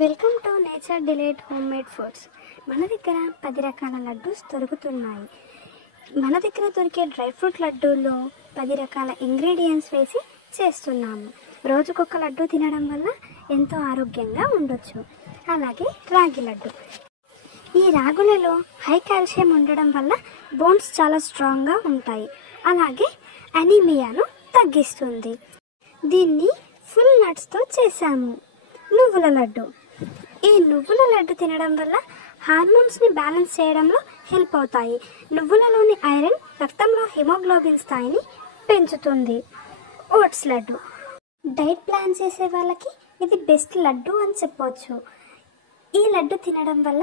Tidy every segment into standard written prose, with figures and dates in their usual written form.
Welcome to nature delight home made foods. మన దగ్గర 10 రకాల లడ్డూస్ దొరుకుతున్నాయి. మన దగ్గర దొరికే డ్రై ఫ్రూట్ లడ్డూల్లో 10 రకాల ఇంగ్రీడియంట్స్ వేసి చేస్తున్నాము. రోజుకొక లడ్డు తినడం వల్ల ఎంతో ఆరోగ్యంగా ఉండొచ్చు. అలాగే రాగి లడ్డు. ఈ రాగులలో హై కాల్షియం ఉండడం వల్ల బోన్స్ చాలా స్ట్రాంగ్గా ఉంటాయి. అలాగే అనీమియాను తగ్గిస్తుంది. దీన్ని ఫుల్ నట్స్తో చేశాము. నువ్వుల లడ్డు. ఈ నువ్వుల లడ్డు తినడం వల్ల హార్మోన్స్ని బ్యాలెన్స్ చేయడంలో హెల్ప్ అవుతాయి. నువ్వులలోని ఐరన్ రక్తంలో హిమోగ్లోబిన్ స్థాయిని పెంచుతుంది. ఓట్స్ లడ్డు. డైట్ ప్లాన్ చేసే వాళ్ళకి ఇది బెస్ట్ లడ్డు అని చెప్పవచ్చు. ఈ లడ్డు తినడం వల్ల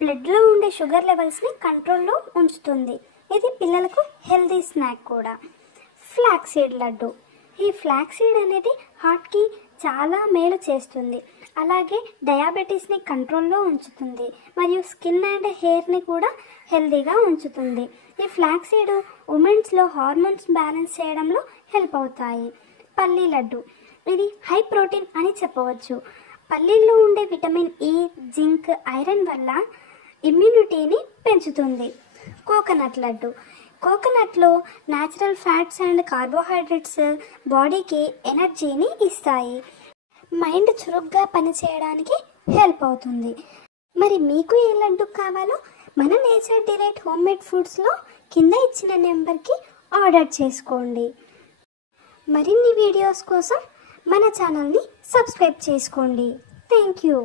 బ్లడ్లో ఉండే షుగర్ లెవెల్స్ని కంట్రోల్లో ఉంచుతుంది. ఇది పిల్లలకు హెల్తీ స్నాక్ కూడా. Flax seed laddu. ఈ ఫ్లాక్స్ సీడ్ అనేది హార్ట్కి చాలా మేలు చేస్తుంది. అలాగే డయాబెటీస్ని కంట్రోల్లో ఉంచుతుంది మరియు స్కిన్ అండ్ హెయిర్ని కూడా హెల్తీగా ఉంచుతుంది. ఈ ఫ్లాక్స్ సీడ్ ఉమెన్స్లో హార్మోన్స్ బ్యాలెన్స్ చేయడంలో హెల్ప్ అవుతాయి. పల్లీ లడ్డు. ఇది హై ప్రోటీన్ అని చెప్పవచ్చు. పల్లీల్లో ఉండే విటమిన్ ఈ, జింక్, ఐరన్ వల్ల ఇమ్యూనిటీని పెంచుతుంది. కోకోనట్ లడ్డు. కోకోనట్లో న్యాచురల్ ఫ్యాట్స్ అండ్ కార్బోహైడ్రేట్స్ బాడీకి ఎనర్జీని ఇస్తాయి. మైండ్ చురుగ్గా పనిచేయడానికి హెల్ప్ అవుతుంది. మరి మీకు ఏ లడ్డు కావాలో మన నేచర్ డిలైట్ హోమ్ మేడ్ ఫుడ్స్లో కింద ఇచ్చిన నెంబర్కి ఆర్డర్ చేసుకోండి. మరిన్ని వీడియోస్ కోసం మన ఛానల్ని సబ్స్క్రైబ్ చేసుకోండి. Thank you.